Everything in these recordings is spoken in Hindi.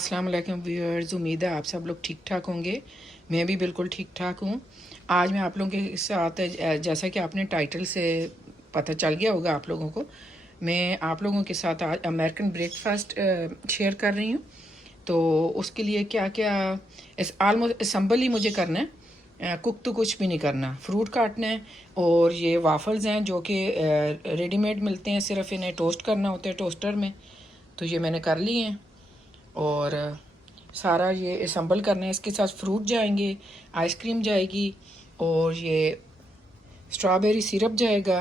अस्सलाम वालेकुम व्यूअर्स, उम्मीद है आप सब लोग ठीक ठाक होंगे। मैं भी बिल्कुल ठीक ठाक हूँ। आज मैं आप लोगों के साथ जैसा कि आपने टाइटल से पता चल गया होगा आप लोगों को, मैं आप लोगों के साथ आज अमेरिकन ब्रेकफास्ट शेयर कर रही हूँ। तो उसके लिए क्या क्या इस आलमोस्ट असम्बल ही मुझे करना है, कुक तो कुछ भी नहीं करना। फ्रूट काटना है और ये वाफल्स हैं जो कि रेडीमेड मिलते हैं, सिर्फ इन्हें टोस्ट करना होता है टोस्टर में। तो ये मैंने कर लिए हैं और सारा ये असम्बल करना है। इसके साथ फ्रूट जाएंगे, आइसक्रीम जाएगी और ये स्ट्रॉबेरी सिरप जाएगा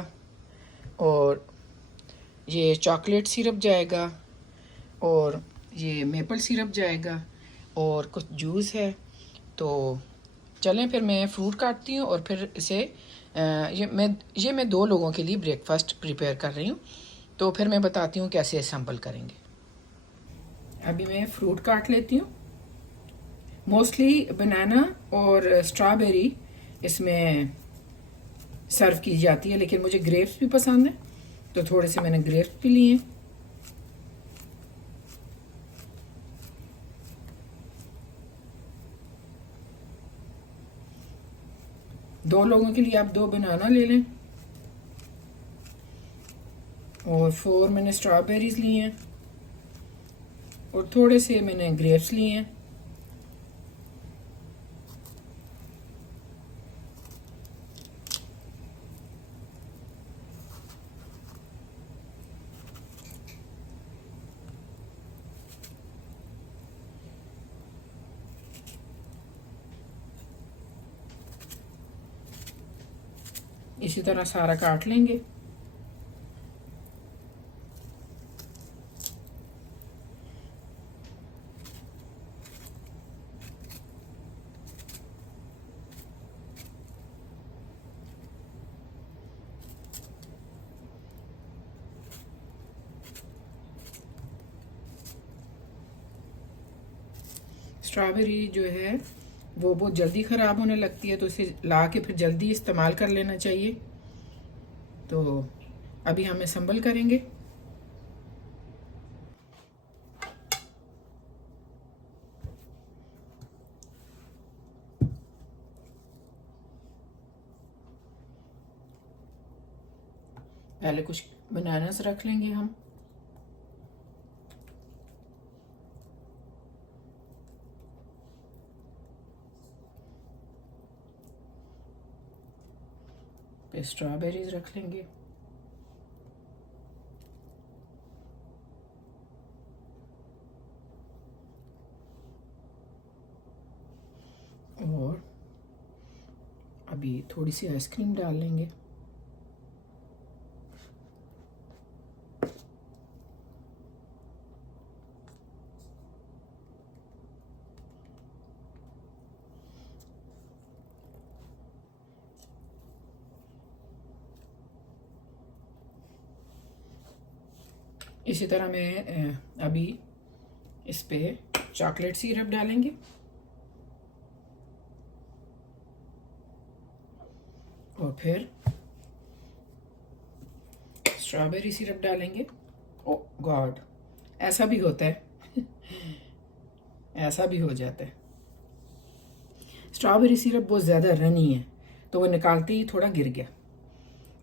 और ये चॉकलेट सिरप जाएगा और ये मेपल सिरप जाएगा और कुछ जूस है। तो चलें फिर मैं फ्रूट काटती हूँ और फिर इसे ये मैं 2 लोगों के लिए ब्रेकफास्ट प्रिपेयर कर रही हूँ। तो फिर मैं बताती हूँ कैसे असम्बल करेंगे। अभी मैं फ्रूट काट लेती हूँ। मोस्टली बनाना और स्ट्रॉबेरी इसमें सर्व की जाती है, लेकिन मुझे ग्रेप्स भी पसंद है तो थोड़े से मैंने ग्रेप्स भी लिए। दो लोगों के लिए आप 2 बनाना ले लें और 4 मैंने स्ट्रॉबेरीज लिए हैं और थोड़े से मैंने ग्रेप्स लिए हैं। इसी तरह सारा काट लेंगे। स्ट्रॉबेरी जो है वो बहुत जल्दी ख़राब होने लगती है, तो इसे ला के फिर जल्दी इस्तेमाल कर लेना चाहिए। तो अभी हम असम्बल करेंगे। पहले कुछ बनानास रख लेंगे हम। फिर स्ट्रॉबेरीज रख लेंगे और अभी थोड़ी सी आइसक्रीम डाल लेंगे। इसी तरह मैं अभी इस पे चॉकलेट सिरप डालेंगे और फिर स्ट्रॉबेरी सिरप डालेंगे। ओ गॉड, ऐसा भी होता है ऐसा भी हो जाता है। स्ट्रॉबेरी सिरप बहुत ज़्यादा रनी है तो वो निकालते ही थोड़ा गिर गया।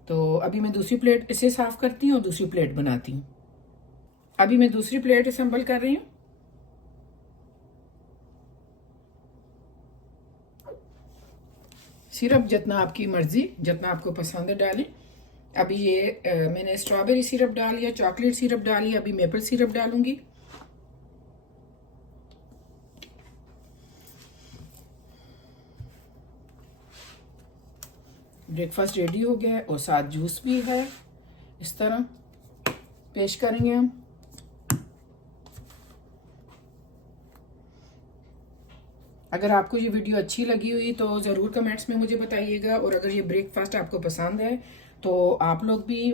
तो अभी मैं दूसरी प्लेट इसे साफ़ करती हूँ और दूसरी प्लेट बनाती हूँ। अभी मैं दूसरी प्लेट असम्बल कर रही हूँ। सिरप जितना आपकी मर्ज़ी, जितना आपको पसंद है डालें। अभी ये मैंने स्ट्रॉबेरी सिरप डाल लिया, चॉकलेट सिरप डाल लिया, अभी मेपल सिरप डालूंगी। ब्रेकफास्ट रेडी हो गया है और साथ जूस भी है। इस तरह पेश करेंगे हम। अगर आपको ये वीडियो अच्छी लगी हुई तो ज़रूर कमेंट्स में मुझे बताइएगा, और अगर ये ब्रेकफास्ट आपको पसंद है तो आप लोग भी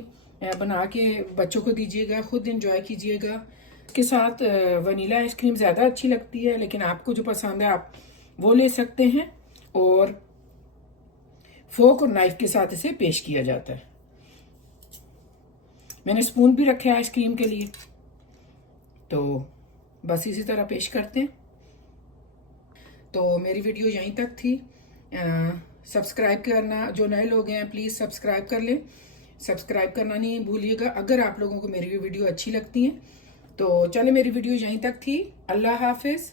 बना के बच्चों को दीजिएगा, खुद इंजॉय कीजिएगा। इसके साथ वनीला आइसक्रीम ज़्यादा अच्छी लगती है, लेकिन आपको जो पसंद है आप वो ले सकते हैं। और फोक और नाइफ के साथ इसे पेश किया जाता है। मैंने स्पून भी रखे हैं आइसक्रीम के लिए। तो बस इसी तरह पेश करते हैं। तो मेरी वीडियो यहीं तक थी। सब्सक्राइब करना, जो नए लोग हैं प्लीज़ सब्सक्राइब कर लें, सब्सक्राइब करना नहीं भूलिएगा अगर आप लोगों को मेरी वीडियो अच्छी लगती हैं। तो चले, मेरी वीडियो यहीं तक थी। अल्लाह हाफिज़।